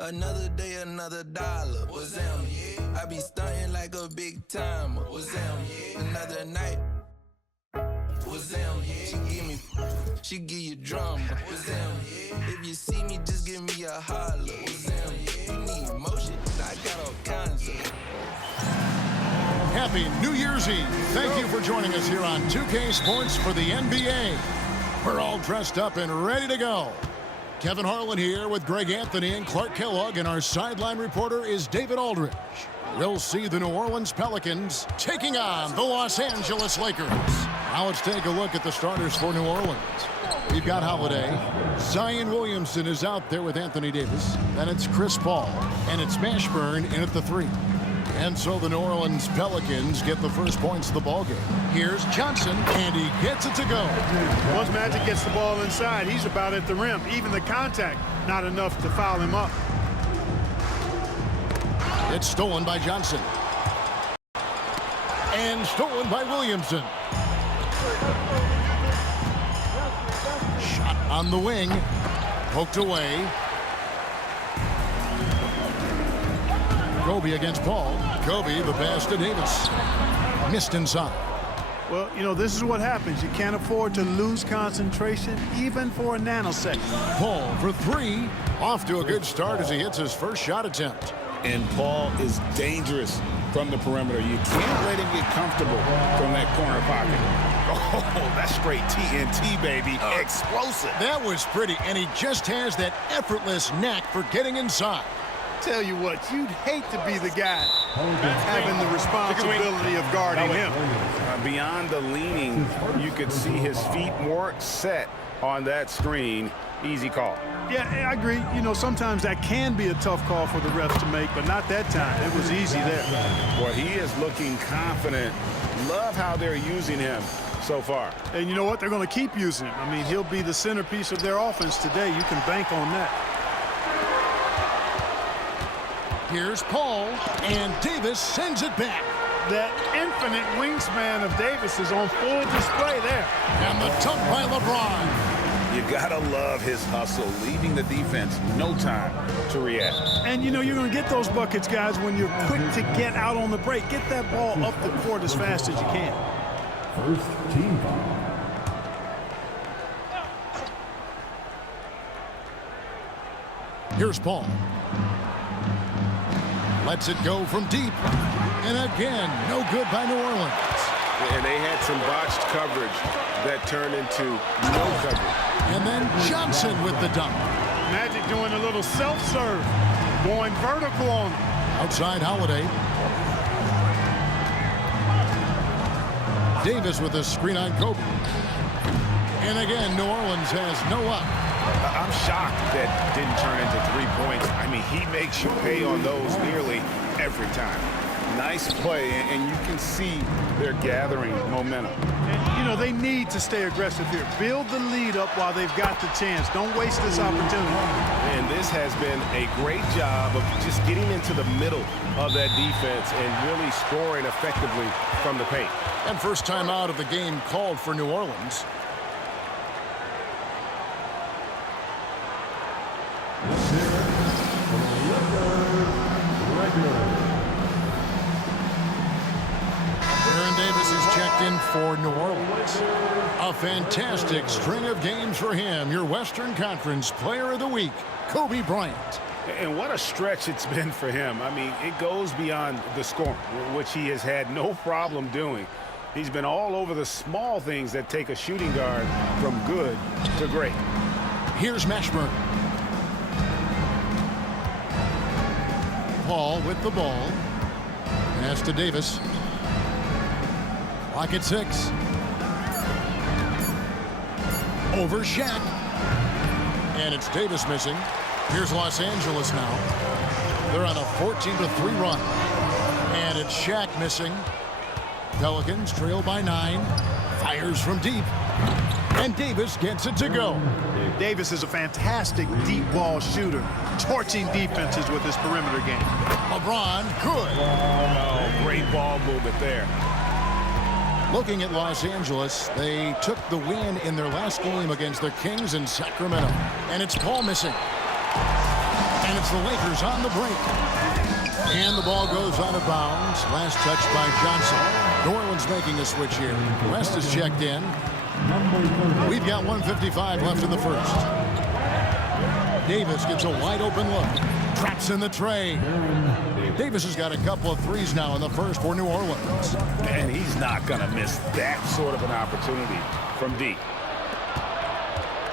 Another day, another dollar. What's them? I be stunting like a big timer. What's them? Another night. What's them? She give you drama. What's them? If you see me, just give me a holler. What's them? You need motion? I got all kinds of. Happy New Year's Eve. Thank you for joining us here on 2K Sports for the NBA. We're all dressed up and ready to go. Kevin Harlan here with Greg Anthony and Clark Kellogg, and our sideline reporter is David Aldridge. We'll see the New Orleans Pelicans taking on the Los Angeles Lakers. Now let's take a look at the starters for New Orleans. We've got Holiday. Zion Williamson is out there with Anthony Davis. Then it's Chris Paul. And it's Mashburn in at the 3. And so the New Orleans Pelicans get the first points of the ballgame. Here's Johnson, and he gets it to go. Once Magic gets the ball inside, he's about at the rim. Even the contact, not enough to foul him up. It's stolen by Johnson. And stolen by Williamson. Shot on the wing. Poked away. Kobe against Paul. Kobe, the pass to Davis. Missed inside. Well, you know, this is what happens. You can't afford to lose concentration, even for a nanosecond. Paul for 3. Off to a good start as he hits his first shot attempt. And Paul is dangerous from the perimeter. You can't let him get comfortable from that corner pocket. Oh, that's straight TNT, baby. Explosive. That was pretty, and he just has that effortless knack for getting inside. Tell you what, you'd hate to be the guy having the responsibility of guarding him. Beyond the leaning, you could see his feet more set on that screen. Easy call. Yeah, I agree. You know, sometimes that can be a tough call for the refs to make, but not that time. It was easy there. Well, he is looking confident. Love how they're using him so far. And you know what? They're going to keep using him. I mean, he'll be the centerpiece of their offense today. You can bank on that. Here's Paul, and Davis sends it back. That infinite wingspan of Davis is on full display there. And the dunk by LeBron. You gotta love his hustle, leaving the defense no time to react. And you know you're going to get those buckets, guys, when you're quick to get out on the break. Get that ball up the court as fast as you can. First team foul. Here's Paul. Lets it go from deep. And again, no good by New Orleans. And they had some botched coverage that turned into no coverage. And then Johnson with the dunk. Magic doing a little self-serve, going vertical on him. Outside Holiday. Davis with a screen on Kobe. And again, New Orleans has no up. I'm shocked that didn't turn into 3 points. I mean, he makes you pay on those nearly every time. Nice play, and you can see they're gathering momentum. And, you know, they need to stay aggressive here. Build the lead up while they've got the chance. Don't waste this opportunity. And this has been a great job of just getting into the middle of that defense and really scoring effectively from the paint. And first time out of the game called for New Orleans. Davis is checked in for New Orleans. A fantastic string of games for him. Your Western Conference Player of the Week, Kobe Bryant. And what a stretch it's been for him. I mean, it goes beyond the scoring, which he has had no problem doing. He's been all over the small things that take a shooting guard from good to great. Here's Mashburn. Paul with the ball. Pass to Davis. Clock at 6. Over Shaq. And it's Davis missing. Here's Los Angeles now. They're on a 14-3 run. And it's Shaq missing. Pelicans trail by 9. Fires from deep. And Davis gets it to go. Davis is a fantastic deep ball shooter, torching defenses with his perimeter game. LeBron, good. Oh, great ball movement there. Looking at Los Angeles, they took the win in their last game against the Kings in Sacramento. And it's Paul missing. And it's the Lakers on the break. And the ball goes out of bounds. Last touch by Johnson. New Orleans making a switch here. West is checked in. We've got 1:55 left in the first. Davis gets a wide open look. Traps in the tray. Davis has got a couple of threes now in the first for New Orleans. And he's not going to miss that sort of an opportunity from deep.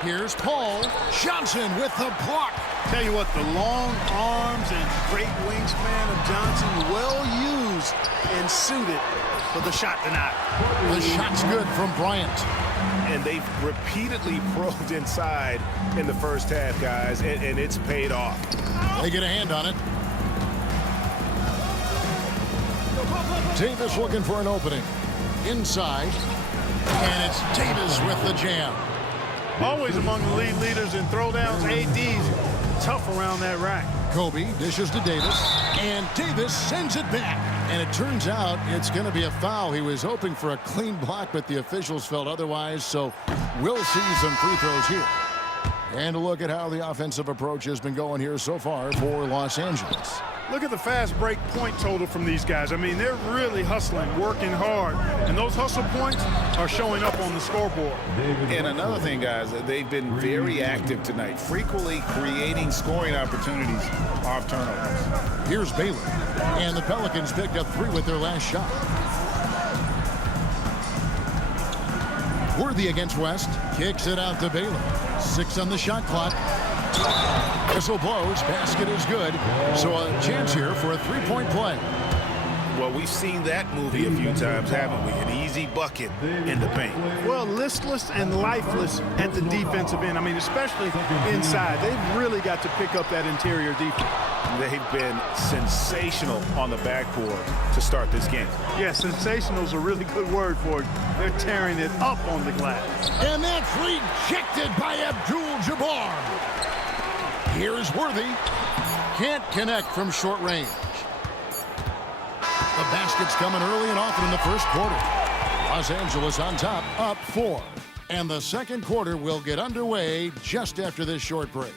Here's Paul Johnson with the block. Tell you what, the long arms and great wingspan of Johnson, well used and suited for the shot tonight. The shot's good from Bryant. And they've repeatedly probed inside in the first half, guys, and it's paid off. They get a hand on it. Davis looking for an opening. Inside. And it's Davis with the jam. Always among the lead leaders in throwdowns. AD's tough around that rack. Kobe dishes to Davis. And Davis sends it back. And it turns out it's going to be a foul. He was hoping for a clean block, but the officials felt otherwise. So we'll see some free throws here. And a look at how the offensive approach has been going here so far for Los Angeles. Look at the fast break point total from these guys. I mean, they're really hustling, working hard. And those hustle points are showing up on the scoreboard. And another thing, guys, they've been very active tonight, frequently creating scoring opportunities off turnovers. Here's Baylor. And the Pelicans picked up 3 with their last shot. Worthy against West. Kicks it out to Baylor. 6 on the shot clock. Whistle blows. Basket is good. So a chance here for a three-point play. Well, we've seen that movie a few times, haven't we? An easy bucket in the paint. Well, listless and lifeless at the defensive end. I mean, especially inside. They've really got to pick up that interior defense. They've been sensational on the backboard to start this game. Yeah, sensational is a really good word for it. They're tearing it up on the glass. And that's rejected by Abdul Jabbar. Here's Worthy. Can't connect from short range. The basket's coming early and often in the first quarter. Los Angeles on top, up 4. And the second quarter will get underway just after this short break.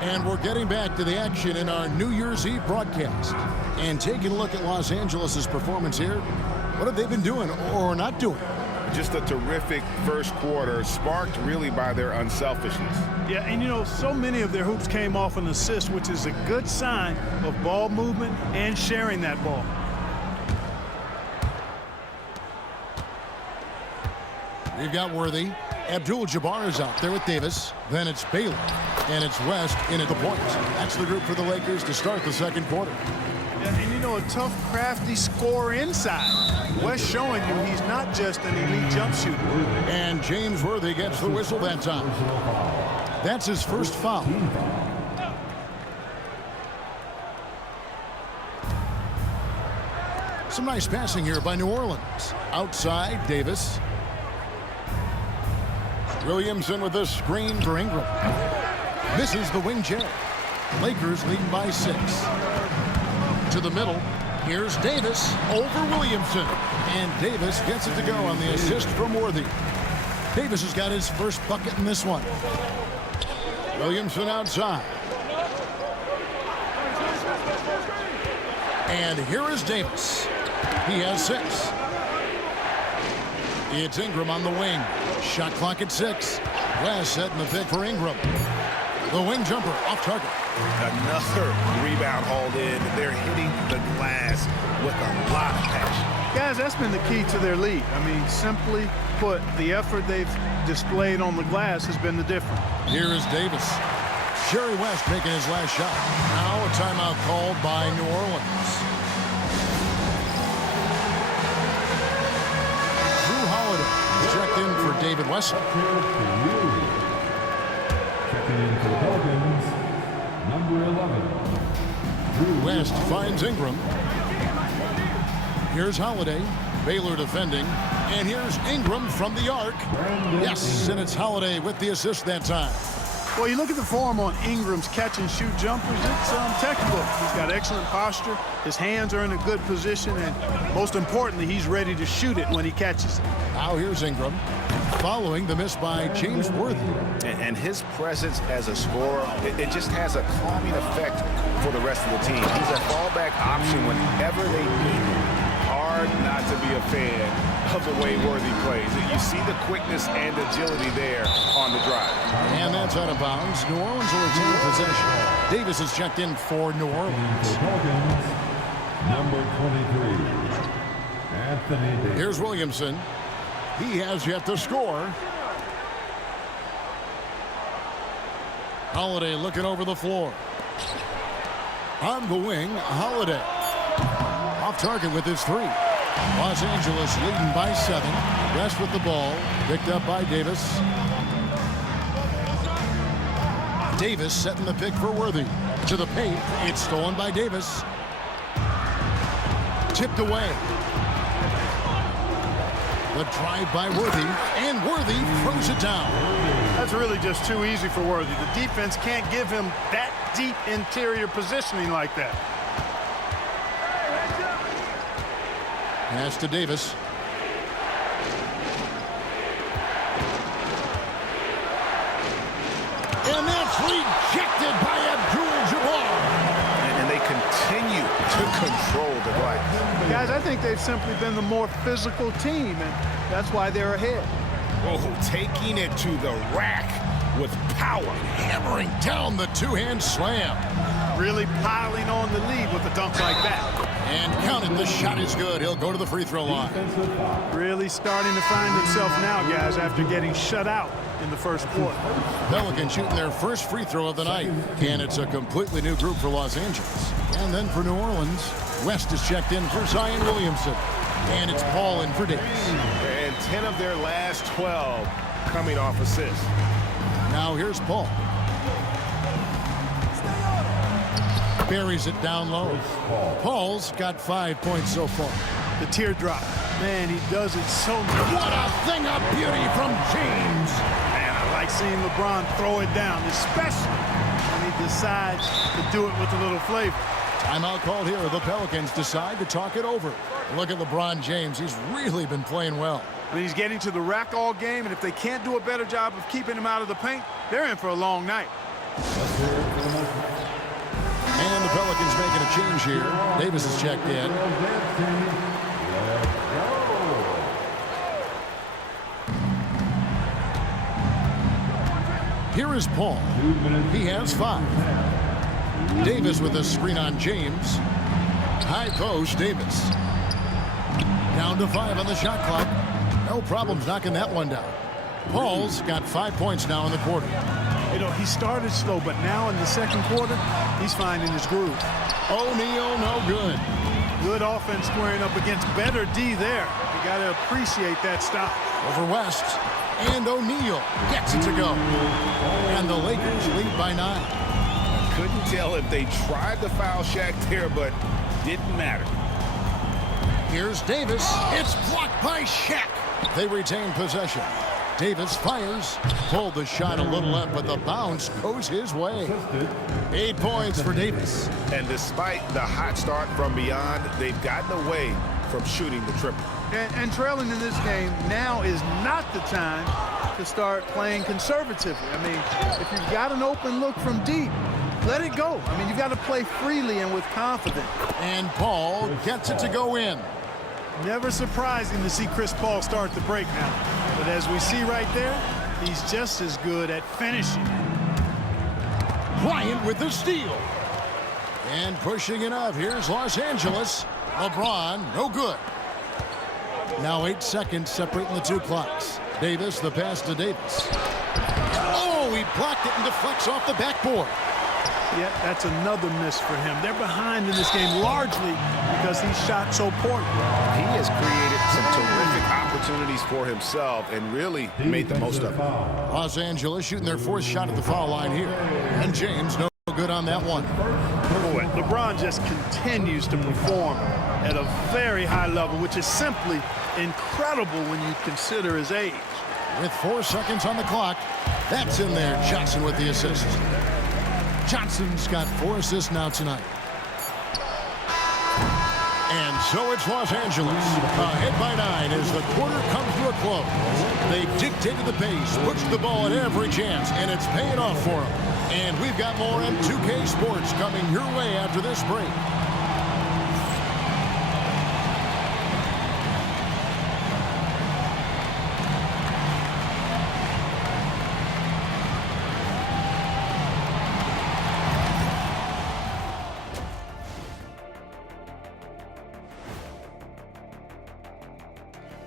And we're getting back to the action in our New Year's Eve broadcast. And taking a look at Los Angeles' performance here. What have they been doing or not doing? Just a terrific first quarter, sparked really by their unselfishness. Yeah, and you know, so many of their hoops came off an assist, which is a good sign of ball movement and sharing that ball. We've got Worthy. Abdul Jabbar is out there with Davis. Then it's Baylor. And it's West in at the point. That's the group for the Lakers to start the second quarter. Yeah, and you know, a tough, crafty scorer inside. West showing you he's not just an elite jump shooter. And James Worthy gets the whistle that time. That's his first foul. Some nice passing here by New Orleans. Outside, Davis. Williamson with the screen for Ingram. Misses the wing J. Lakers leading by 6. To the middle. Here's Davis over Williamson. And Davis gets it to go on the assist from Worthy. Davis has got his first bucket in this one. Williamson outside. And here is Davis. He has 6. It's Ingram on the wing. Shot clock at 6. West setting the pick for Ingram. The wing jumper off target. Another rebound hauled in. They're hitting the glass with a lot of passion. Guys, that's been the key to their lead. I mean, simply put, the effort they've displayed on the glass has been the difference. Here is Davis. Jerry West making his last shot. Now a timeout called by New Orleans. Checked in for David Wesley. Checking in for the Pelicans, number 11. West finds Ingram. Here's Holiday. Baylor defending. And here's Ingram from the arc. Yes, and it's Holiday with the assist that time. Well, you look at the form on Ingram's catch-and-shoot jumpers, it's textbook. He's got excellent posture. His hands are in a good position, and most importantly, he's ready to shoot it when he catches it. Now here's Ingram, following the miss by James Worthy. And his presence as a scorer, it just has a calming effect for the rest of the team. He's a fallback option whenever they need him. Hard not to be a fan of the way Worthy plays. You see the quickness and agility there on the drive. And that's out of bounds. New Orleans will retain possession. Davis is checked in for New Orleans. Pelicans, number 23, Anthony Davis. Here's Williamson. He has yet to score. Holiday looking over the floor. On the wing, Holiday. Off target with his three. Los Angeles leading by 7. West with the ball. Picked up by Davis. Davis setting the pick for Worthy. To the paint. It's stolen by Davis. Tipped away. The drive by Worthy. And Worthy throws it down. That's really just too easy for Worthy. The defense can't give him that deep interior positioning like that. Pass to Davis. And that's rejected by Abdul-Jabbar. And they continue to control the glass. Guys, I think they've simply been the more physical team, and that's why they're ahead. Oh, taking it to the rack with power. Hammering down the two-hand slam. Really piling on the lead with a dunk like that. And counted. The shot is good. He'll go to the free throw line. Really starting to find himself now, guys, after getting shut out in the first quarter. Pelicans shooting their first free throw of the night. And it's a completely new group for Los Angeles. And then for New Orleans, West is checked in for Zion Williamson. And it's Paul in for Davis. And 10 of their last 12 coming off assists. Now here's Paul. Buries it down low. Paul's got 5 points so far. The teardrop. Man, he does it so much. What a thing of beauty from James. Man, I like seeing LeBron throw it down, especially when he decides to do it with a little flavor. Timeout called here. The Pelicans decide to talk it over. Look at LeBron James. He's really been playing well. I mean, he's getting to the rack all game, and if they can't do a better job of keeping him out of the paint, they're in for a long night. And the Pelicans making a change here. Davis is checked in. Here is Paul. He has 5. Davis with a screen on James. High post, Davis. Down to 5 on the shot clock. No problems knocking that one down. Paul's got 5 points now in the quarter. You know, he started slow, but now in the second quarter, he's finding his groove. O'Neal, no good. Good offense squaring up against better D there. You got to appreciate that stop. Over West. And O'Neal gets it to go. And the Lakers lead by 9. Couldn't tell if they tried to foul Shaq there, but didn't matter. Here's Davis. It's blocked by Shaq. They retain possession. Davis fires. Pulled the shot a little up, but the bounce goes his way. 8 points for Davis. And despite the hot start from beyond, they've gotten away from shooting the triple. And trailing in this game, now is not the time to start playing conservatively. I mean, if you've got an open look from deep, let it go. I mean, you've got to play freely and with confidence. And Paul gets it to go in. Never surprising to see Chris Paul start the break now. But as we see right there, he's just as good at finishing. Bryant with the steal. And pushing it up. Here's Los Angeles. LeBron, no good. Now 8 seconds separating the 2 clocks. Davis, the pass to Davis. Oh, he blocked it and deflects off the backboard. Yeah, that's another miss for him. They're behind in this game largely because he shot so poorly. He has created some terrific opportunities for himself and really made the most of it. Los Angeles shooting their 4th shot at the foul line here. And James, no good on that one. Boy, LeBron just continues to perform at a very high level, which is simply incredible when you consider his age. With 4 seconds on the clock, That's in there. Johnson with the assist. Johnson's got 4 assists now tonight. And so it's Los Angeles. Ahead by 9 as the quarter comes to a close. They dictated the pace, pushed the ball at every chance, and it's paying off for them. And we've got more on 2K Sports coming your way after this break.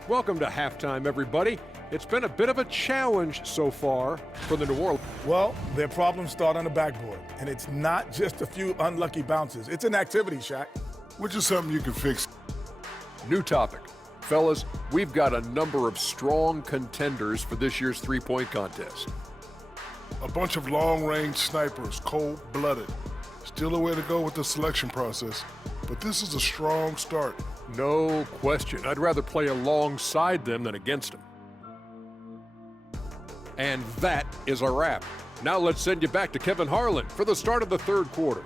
Welcome to halftime, everybody. It's been a bit of a challenge so far for the New Orleans. Well, their problems start on the backboard, and it's not just a few unlucky bounces. It's an activity, Shaq. Which is something you can fix. New topic. Fellas, we've got a number of strong contenders for this year's three-point contest. A bunch of long-range snipers, cold-blooded. Still a way to go with the selection process, but this is a strong start. No question. I'd rather play alongside them than against them. And that is a wrap. Now let's send you back to Kevin Harlan for the start of the third quarter.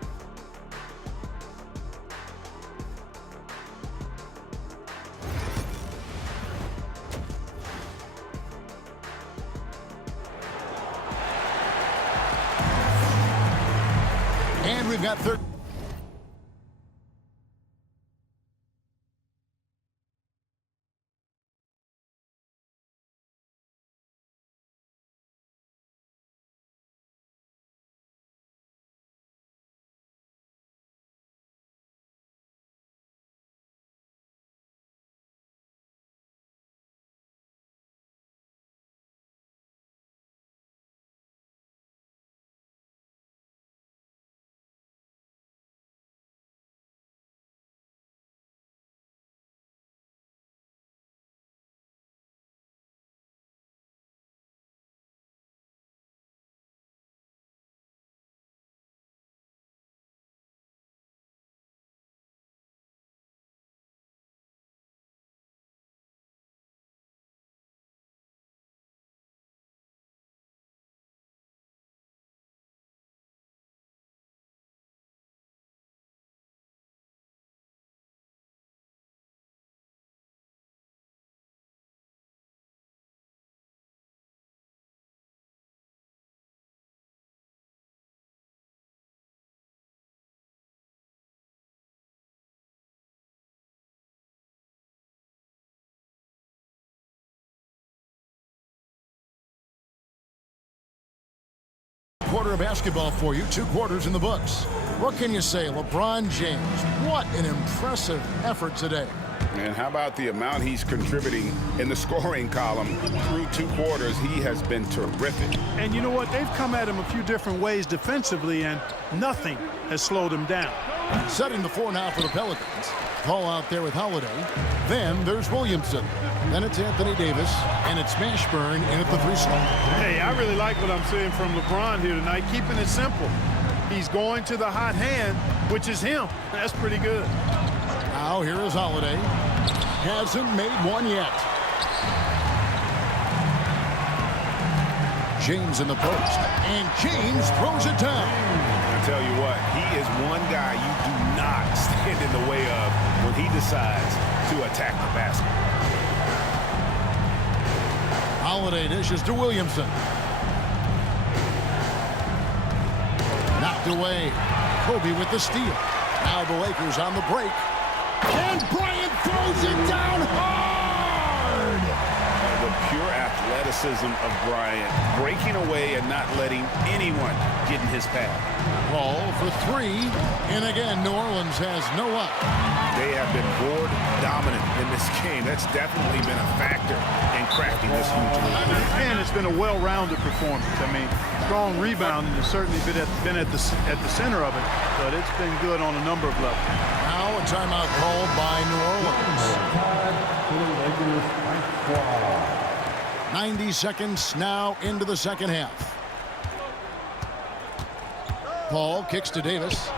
And we've got third. Quarter of basketball for you, 2 quarters in the books. What can you say? LeBron James, what an impressive effort today. And how about the amount he's contributing in the scoring column through 2 quarters? He has been terrific. And you know what? They've come at him a few different ways defensively, and nothing has slowed him down. Setting the 4 now for the Pelicans. Paul out there with Holiday. Then there's Williamson. Then it's Anthony Davis, and it's Mashburn in at the 3 slot. Hey, I really like what I'm seeing from LeBron here tonight, keeping it simple. He's going to the hot hand, which is him. That's pretty good. Now here is Holiday. Hasn't made one yet. James in the post, and James throws it down. I tell you what, he is one guy you do not stand in the way of when he decides to attack the basket. Holiday dishes to Williamson. Knocked away. Kobe with the steal. Now the Lakers on the break. And Bryant throws it down hard. The pure athleticism of Bryant, breaking away and not letting anyone get in his path. Ball for 3. And again, New Orleans has no up. They have been board dominant in this game. That's definitely been a factor in crafting this huge lead. And it's been a well-rounded performance. I mean, strong rebounding has certainly been at the center of it, but it's been good on a number of levels. Now a timeout called by New Orleans. 90 seconds now into the second half. Paul kicks to Davis.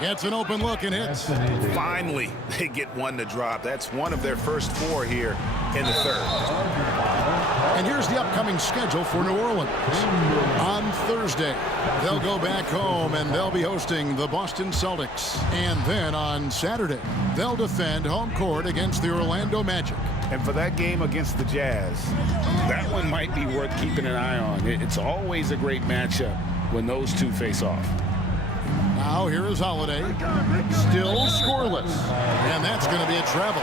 Gets an open look and hits. Finally, they get one to drop. That's one of their first 4 here in the third. And here's the upcoming schedule for New Orleans. On Thursday, they'll go back home and they'll be hosting the Boston Celtics. And then on Saturday, they'll defend home court against the Orlando Magic. And for that game against the Jazz, that one might be worth keeping an eye on. It's always a great matchup when those two face off. Now here is Holiday, still scoreless, and that's going to be a travel.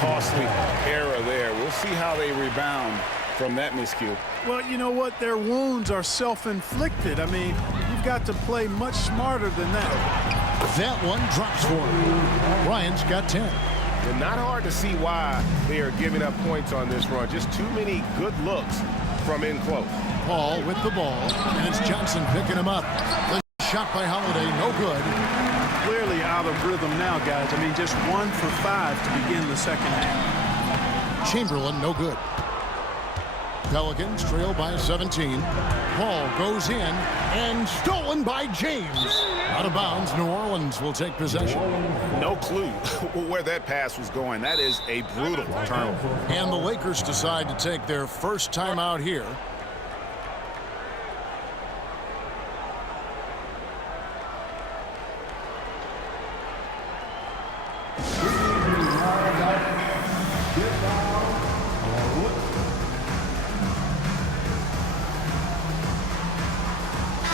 Costly error there. We'll see how they rebound from that miscue. Well, you know what? Their wounds are self-inflicted. I mean, you've got to play much smarter than that. That one drops for him. Bryant's got 10. And not hard to see why they are giving up points on this run. Just too many good looks from in close. Paul with the ball, and it's Johnson picking him up. The shot by Holiday, no good. Clearly out of rhythm now, guys. I mean, just 1 for 5 to begin the second half. Chamberlain, no good. Pelicans trail by 17. Paul goes in and stolen by James. Out of bounds, New Orleans will take possession. No clue where that pass was going. That is a brutal turnover. And the Lakers decide to take their first time out here.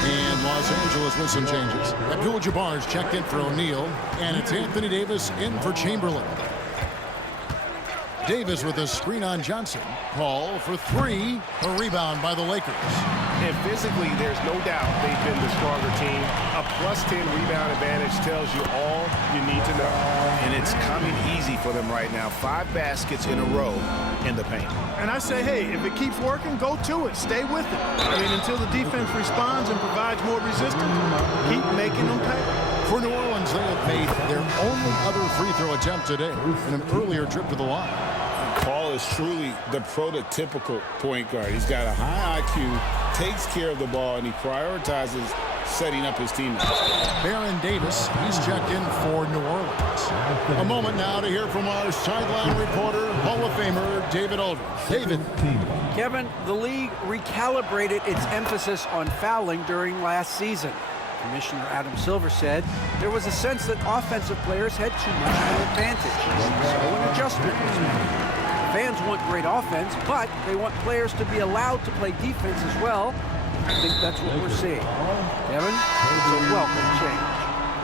And Los Angeles with some changes. Abdul Jabbar's checked in for O'Neal, and it's Anthony Davis in for Chamberlain. Davis with a screen on Johnson. Paul for 3. A rebound by the Lakers. And physically, there's no doubt they've been the stronger team. A +10 rebound advantage tells you all you need to know. And it's coming easy for them right now. 5 baskets in a row in the paint. And I say, hey, if it keeps working, go to it. Stay with it. I mean, until the defense responds and provides more resistance, keep making them pay. For New Orleans, they have made their only other free throw attempt today in an earlier trip to the line. Paul is truly the prototypical point guard. He's got a high IQ, takes care of the ball, and he prioritizes setting up his teammates. Baron Davis, he's checked in for New Orleans. A moment now to hear from our sideline reporter, Hall of Famer David Aldridge. David. Kevin, the league recalibrated its emphasis on fouling during last season. Commissioner Adam Silver said there was a sense that offensive players had too much of an advantage. So an adjustment was made. Fans want great offense, but they want players to be allowed to play defense as well. I think that's what we're seeing. Kevin, it's a welcome change.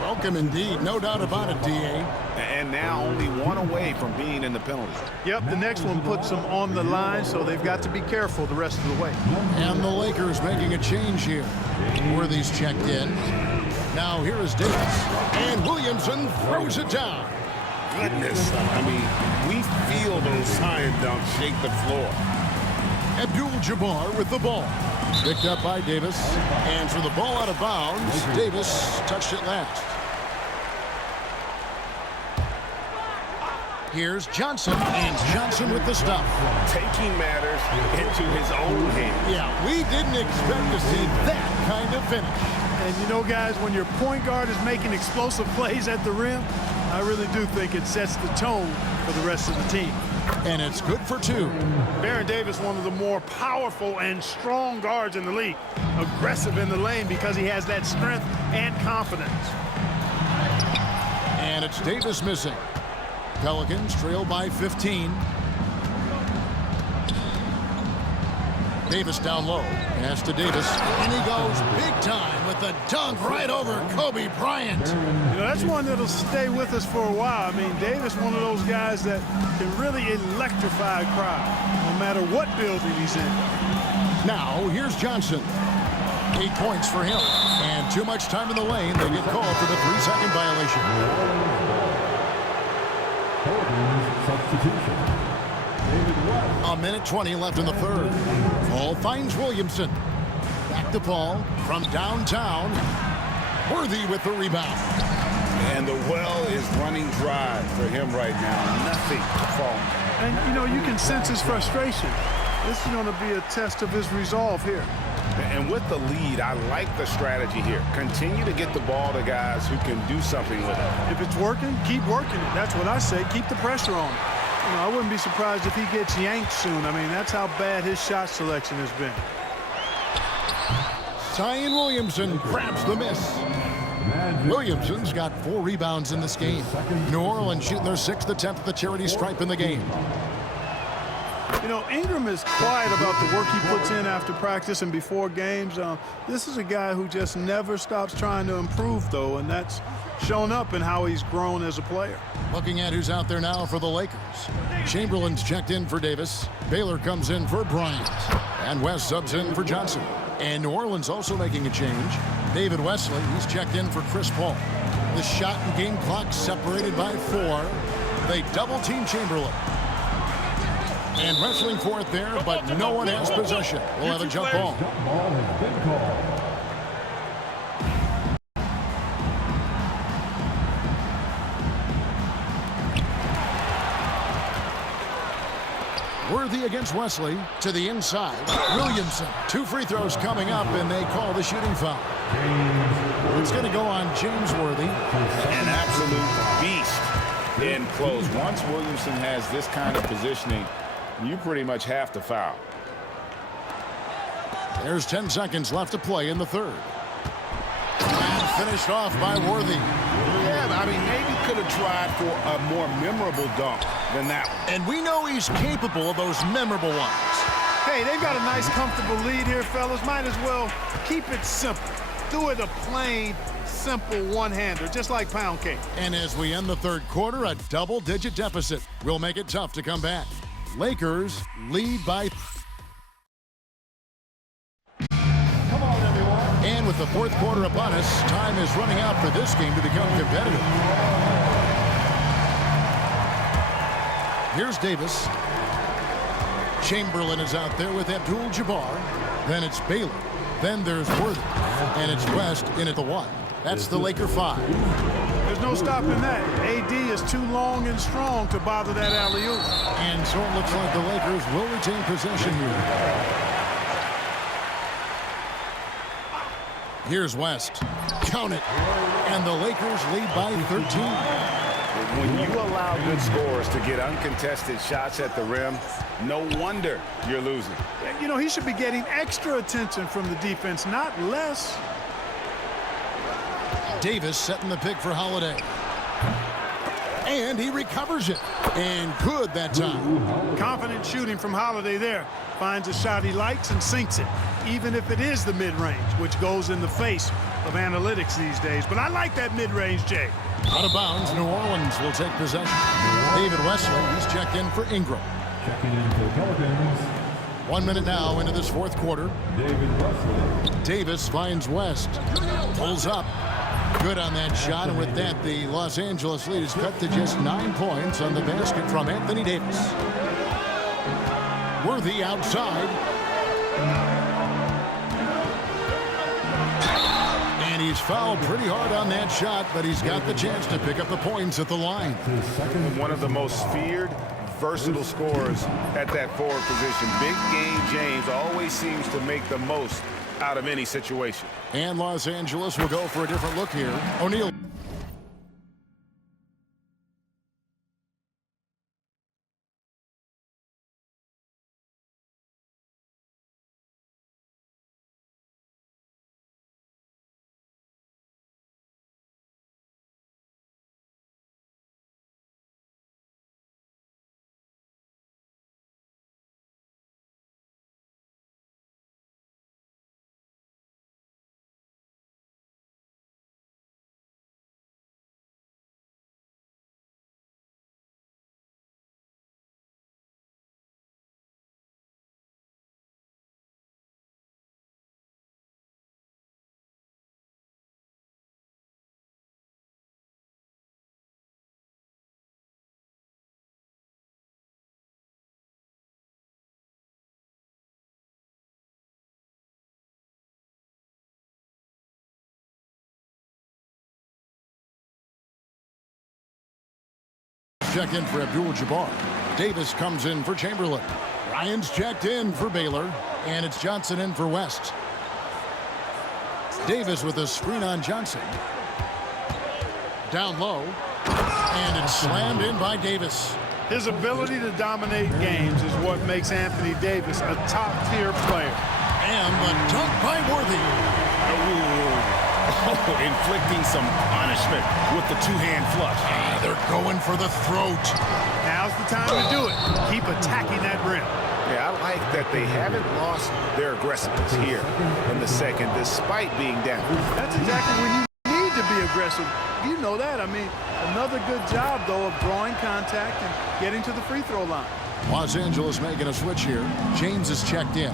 Welcome indeed, no doubt about it, D.A. And now only 1 away from being in the penalty. Yep, the next one puts them on the line, so they've got to be careful the rest of the way. And the Lakers making a change here. Worthy's checked in. Now here is Davis. And Williamson throws it down. Goodness, I mean, we feel those science dunks shake the floor. Abdul Jabbar with the ball. Picked up by Davis. And for the ball out of bounds, Davis touched it last. Here's Johnson, and Johnson with the stop. Taking matters into his own hands. Yeah, we didn't expect to see that kind of finish. And you know, guys, when your point guard is making explosive plays at the rim, I really do think it sets the tone for the rest of the team. And it's good for 2. Baron Davis, one of the more powerful and strong guards in the league. Aggressive in the lane because he has that strength and confidence. And it's Davis missing. Pelicans trail by 15. Davis down low. Pass to Davis. And he goes big time with the dunk right over Kobe Bryant. You know, that's one that'll stay with us for a while. I mean, Davis, one of those guys that can really electrify a crowd, no matter what building he's in. Now, here's Johnson. 8 points for him. And too much time in the lane. They get called for the 3-second violation. Substitution. A minute 20 left in the third. Paul finds Williamson. Back to Paul from downtown. Worthy with the rebound. And the well is running dry for him right now. Nothing to fall. And, you know, you can sense his frustration. This is going to be a test of his resolve here. And with the lead, I like the strategy here. Continue to get the ball to guys who can do something with it. If it's working, keep working it. That's what I say. Keep the pressure on. I wouldn't be surprised if he gets yanked soon. I mean, that's how bad his shot selection has been. Zion Williamson grabs the miss. Williamson's got 4 rebounds in this game. New Orleans shooting their 6th attempt at the charity stripe in the game. Ingram is quiet about the work he puts in after practice and before games. This is a guy who just never stops trying to improve, though, and that's shown up in how he's grown as a player. Looking at who's out there now for the Lakers. Chamberlain's checked in for Davis. Baylor comes in for Bryant. And West subs in for Johnson. And New Orleans also making a change. David Wesley, he's checked in for Chris Paul. The shot and game clock separated by 4. They double-team Chamberlain. And wrestling for it there, but no one has possession. We'll have a jump ball. Jump ball has been called. Worthy against Wesley to the inside. Williamson. 2 free throws coming up, and they call the shooting foul. It's going to go on James Worthy. An absolute beast in close. Once Williamson has this kind of positioning, you pretty much have to foul. There's 10 seconds left to play in the 3rd. And finished off by Worthy. Yeah, I mean, maybe could have tried for a more memorable dunk than that one. And we know he's capable of those memorable ones. Hey, they've got a nice, comfortable lead here, fellas. Might as well keep it simple. Do it a plain, simple one-hander, just like pound cake. And as we end the 3rd quarter, a double-digit deficit will make it tough to come back. Lakers lead by... And with the 4th quarter upon us, time is running out for this game to become competitive. Here's Davis. Chamberlain is out there with Abdul Jabbar. Then it's Baylor. Then there's Worthy. And it's West in at the 1. That's the Laker 5. There's no stopping that. AD is too long and strong to bother that alley-oop. And so it looks like the Lakers will retain possession here. Here's West. Count it. And the Lakers lead by 13. When you allow good scorers to get uncontested shots at the rim, no wonder you're losing. He should be getting extra attention from the defense, not less. Davis setting the pick for Holiday. And he recovers it. And good that time. Confident shooting from Holiday there. Finds a shot he likes and sinks it, even if it is the mid-range, which goes in the face of analytics these days. But I like that mid-range, Jay. Out of bounds, New Orleans will take possession. David Wesley, he's checked in for Ingram. Checking in for Pelicans. 1 minute now into this 4th quarter. David Wesley. Davis finds West. Pulls up. Good on that shot, and with that, the Los Angeles lead is cut to just 9 points on the basket from Anthony Davis. Worthy outside. And he's fouled pretty hard on that shot, but he's got the chance to pick up the points at the line. One of the most feared, versatile scorers at that forward position. Big game James always seems to make the most out of any situation. And Los Angeles will go for a different look here. O'Neal. Check in for Abdul Jabbar. Davis comes in for Chamberlain. Ryan's checked in for Baylor. And it's Johnson in for West. Davis with a screen on Johnson. Down low. And it's slammed in by Davis. His ability to dominate games is what makes Anthony Davis a top-tier player. And the dunk by Worthy. Inflicting some punishment with the two-hand flush. They're going for the throat. Now's the time to do it. Keep attacking that rim. Yeah, I like that they haven't lost their aggressiveness here in the second, despite being down. That's exactly when you need to be aggressive. You know that. I mean, another good job, though, of drawing contact and getting to the free throw line. Los Angeles making a switch here. James is checked in.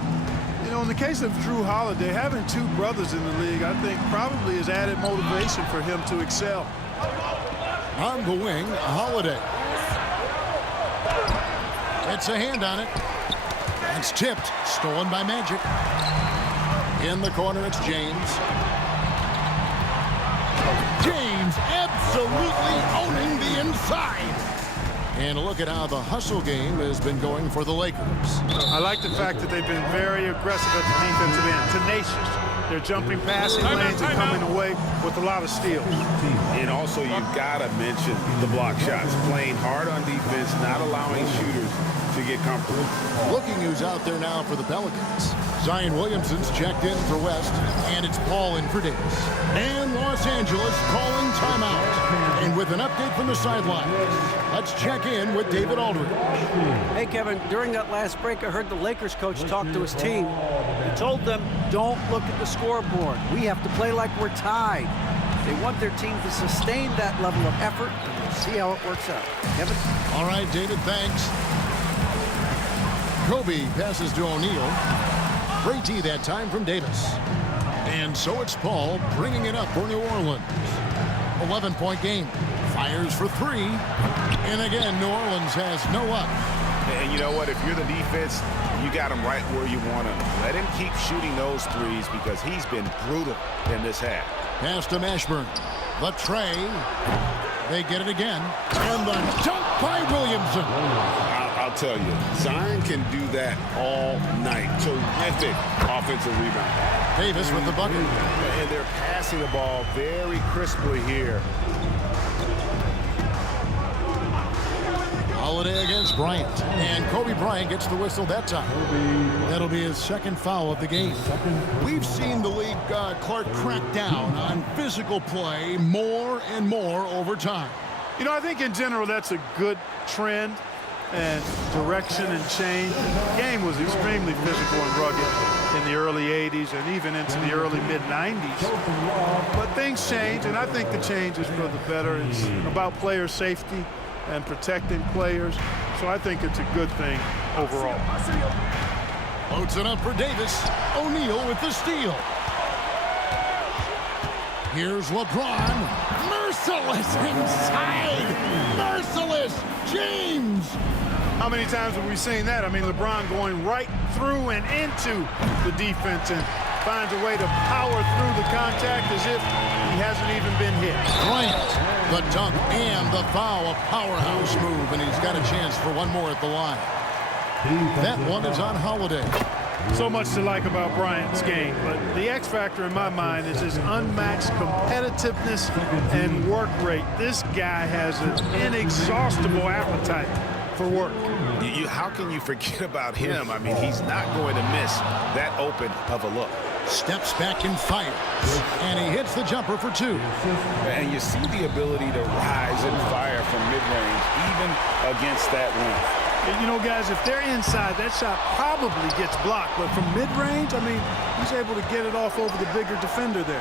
You know, in the case of Drew Holiday, having two brothers in the league, I think probably is added motivation for him to excel. On the wing, Holiday. It's a hand on it. It's tipped. Stolen by Magic. In the corner, it's James. James absolutely owning the inside. And look at how the hustle game has been going for the Lakers. I like the fact that they've been very aggressive at the defensive end, tenacious. They're jumping passing lanes and coming away with a lot of steals. And also, you've got to mention the block shots. Playing hard on defense, not allowing shooters to get comfortable. Looking who's out there now for the Pelicans. Zion Williamson's checked in for West, and it's Paul in for Davis. And Los Angeles calling timeout. And with an update from the sidelines, let's check in with David Aldridge. Hey, Kevin, during that last break, I heard the Lakers coach talk to his team. He told them, don't look at the scoreboard. We have to play like we're tied. They want their team to sustain that level of effort, and we'll see how it works out. Kevin? All right, David, thanks. Kobe passes to O'Neal. Great D that time from Davis. And so it's Paul bringing it up for New Orleans. 11-point game. Fires for three. And again, New Orleans has no up. And you know what? If you're the defense, you got him right where you want him. Let him keep shooting those threes because he's been brutal in this half. Pass to Mashburn. The tray. They get it again. And the dunk by Williamson. I'll tell you, Zion can do that all night. Terrific offensive rebound. Davis with the bucket. And they're passing the ball very crisply here. Holiday against Bryant. And Kobe Bryant gets the whistle that time. That'll be his second foul of the game. We've seen the league, Clark, crack down on physical play more and more over time. You know, I think in general that's a good trend and direction and change. The game was extremely physical and rugged in the early 80s and even into the early mid-90s. But things change, and I think the change is for the better. It's about player safety and protecting players. So I think it's a good thing overall. Loads it up for Davis. O'Neal with the steal. Here's LeBron. Merciless inside. Merciless. James. How many times have we seen that? I mean, LeBron going right through and into the defense and finds a way to power through the contact as if he hasn't even been hit. Bryant, the dunk and the foul, a powerhouse move, and he's got a chance for one more at the line. That one is on Holiday. So much to like about Bryant's game, but the X factor in my mind is his unmatched competitiveness and work rate. This guy has an inexhaustible appetite for work. How can you forget about him? I mean, he's not going to miss that open of a look. Steps back and fires, and he hits the jumper for two. And you see the ability to rise and fire from mid-range, even against that length. You know, guys, if they're inside, that shot probably gets blocked. But from mid-range, I mean, he's able to get it off over the bigger defender there.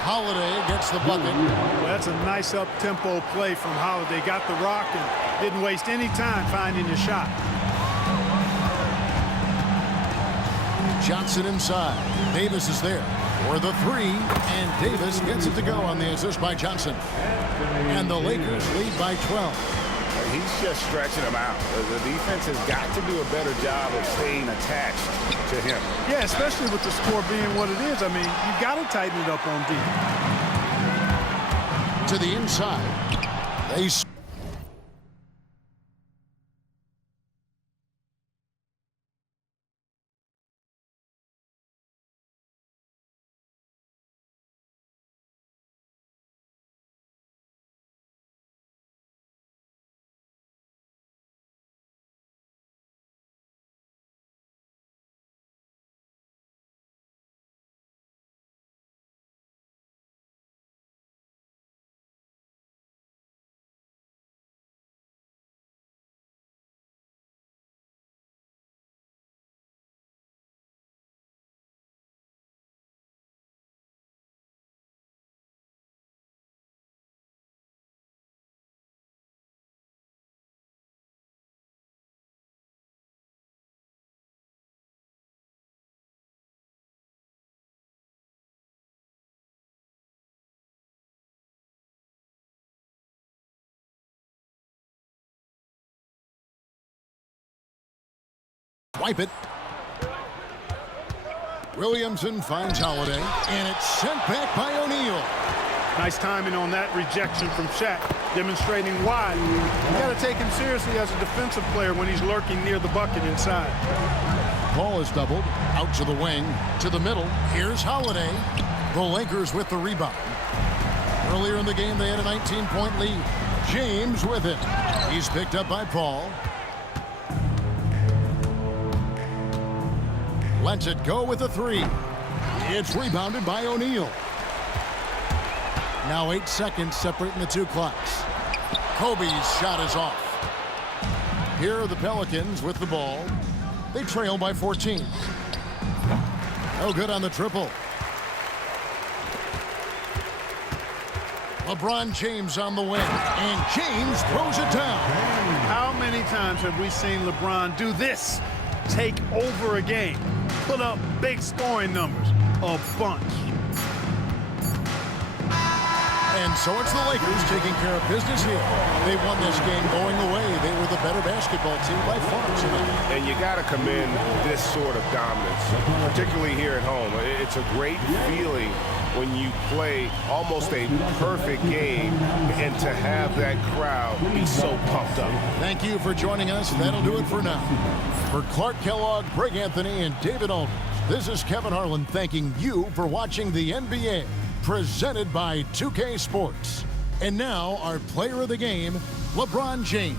Holiday gets the bucket. Well, that's a nice up-tempo play from Holiday. Got the rock and didn't waste any time finding the shot. Johnson inside. Davis is there for the three, and Davis gets it to go on the assist by Johnson. And the Lakers lead by 12. He's just stretching him out. The defense has got to do a better job of staying attached to him. Yeah, especially with the score being what it is. I mean, you got to tighten it up on defense. To the inside. They Wipe it. Williamson finds Holiday, and it's sent back by O'Neal. Nice timing on that rejection from Shaq, demonstrating why. You got to take him seriously as a defensive player when he's lurking near the bucket inside. Ball is doubled, out to the wing, to the middle. Here's Holiday. The Lakers with the rebound. Earlier in the game, they had a 19-point lead. James with it. He's picked up by Paul. Lets it go with a three. It's rebounded by O'Neal. Now 8 seconds separating the two clocks. Kobe's shot is off. Here are the Pelicans with the ball. They trail by 14. No good on the triple. LeBron James on the wing, and James throws it down. How many times have we seen LeBron do this? Take over a game. Put up big scoring numbers. A bunch. And so it's the Lakers taking care of business here. They won this game going away. They were the better basketball team by far tonight. And you got to commend this sort of dominance, particularly here at home. It's a great feeling when you play almost a perfect game and to have that crowd be so pumped up. Thank you for joining us. That'll do it for now. For Clark Kellogg, Greg Anthony, and David Aldridge, this is Kevin Harlan thanking you for watching the NBA, presented by 2K Sports. And now our player of the game, LeBron James.